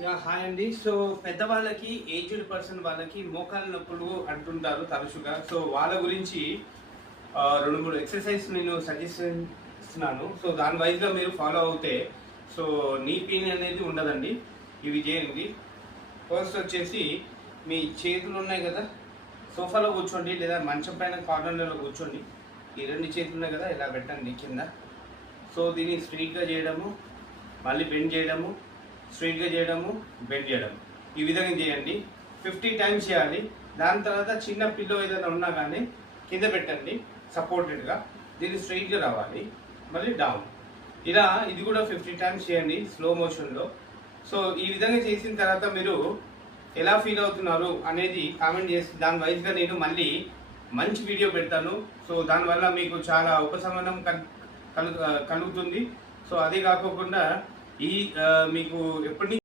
Hi అండి. So పెద్దవాళ్ళకి aged person వాళ్ళకి మోకాళ్ళ నొప్పులు అంటుంటారు తరచుగా. సో వాళ్ళ గురించి 2-3 ఎక్సర్సైజ్ నేను సజెస్ట్ ఇస్తున్నాను. సో దాని వైజ్గా మీరు ఫాలో అవుతే సో నీ పెయిన్ అనేది ఉండదండి. ఇవి చేయండి. ఫస్ట్ వచ్చేసి మీ చేతులు ఉన్నాయి కదా, సోఫాలో కూర్చోండి లేదా మంచం పైన కార్నర్లో కూర్చోండి. ఈ 2 చేతులు ఉన్నాయి కదా, ఇలా పెట్టండి కింద. సో దీన్ని స్ట్రైట్గా చేయడము, మళ్ళీ బెండ్ చేయడము, స్ట్రైట్గా చేయడము, బెండ్ చేయడం, ఈ విధంగా చేయండి. 50 టైమ్స్ చేయాలి. దాని తర్వాత చిన్న పిల్లో ఏదైనా ఉన్నా కానీ కింద పెట్టండి సపోర్టెడ్గా. దీన్ని స్ట్రైట్గా రావాలి, మళ్ళీ డౌన్. ఇలా ఇది కూడా 50 టైమ్స్ చేయండి స్లో మోషన్లో. సో ఈ విధంగా చేసిన తర్వాత మీరు ఎలా ఫీల్ అవుతున్నారు అనేది కామెంట్ చేసి దాని వైజ్గా నేను మళ్ళీ మంచి వీడియో పెడతాను. సో దానివల్ల మీకు చాలా ఉపశమనం కలుగుతుంది. సో అదే కాకుండా ఈ మీకు ఎప్పటి